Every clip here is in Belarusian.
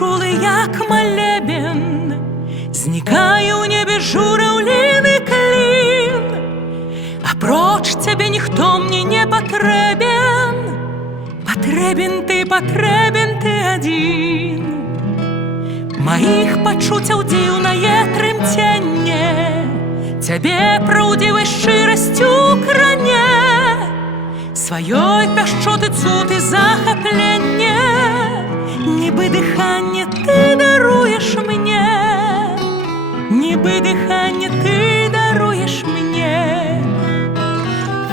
чули, як молебен, зникає у небі журавлиний клин. А проч тебе ніхто мені не потребен, потребен ты один. Маіх пачуццяў дзіўнае трымценне цябе праўдзівай шчырасцю кране, сваёй пяшчоты цуд і захапленне, нібы дыханне ты даруеш мне, нібы дыханне ты даруеш мне.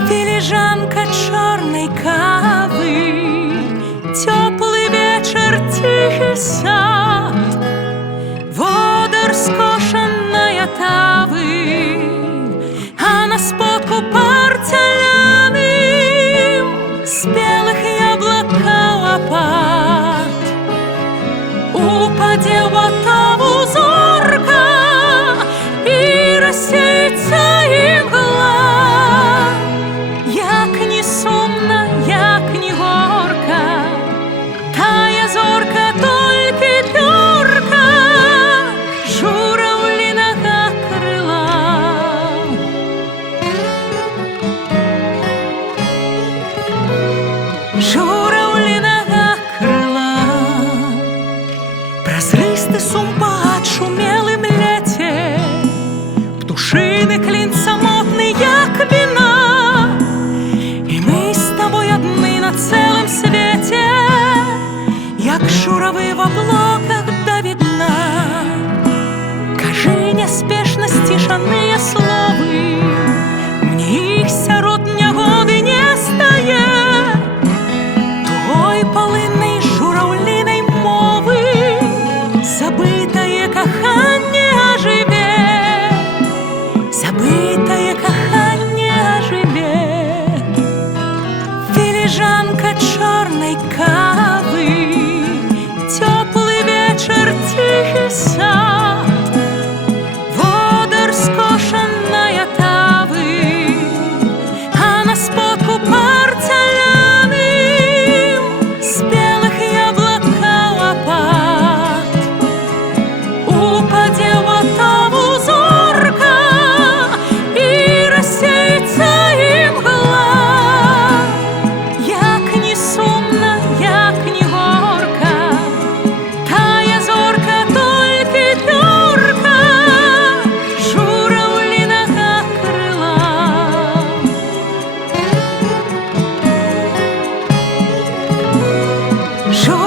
Філіжанка чорнай кавы, цёплы вечар, ціхі сад, водар скошаная тавы, а на сподку парцеляным спелых яблокаў апад. Упадзе ў атаву зорка і рассеецца імгла. Як не сумна, як не горка, тая зорка толькі пёрка журавлінага крыла. Журавлінага крыла. Празрысты сум па адшумелым леце, птушыны клін самотны, як віна. І мы з табой адны на цэлым свеце, як журавы в аблоках да відна. Кажы няспешна сцішаныя словы, мне іх сярод нягоды не стае. Тугой палыннай жураўлінай мовы забытае каханне ажыве, забытае каханне ажыве. Філіжанка чорнай кавы, цёплы вечар, ціхі сад, водар скошаная тавы, а на сподку парцеляным спелых яблокаў апад. Упадзе ў атаву зорка і рассеецца імгла. Як не сумна, як не горка, тая зорка толькі пёрка журавлінага крыла. Журавлінага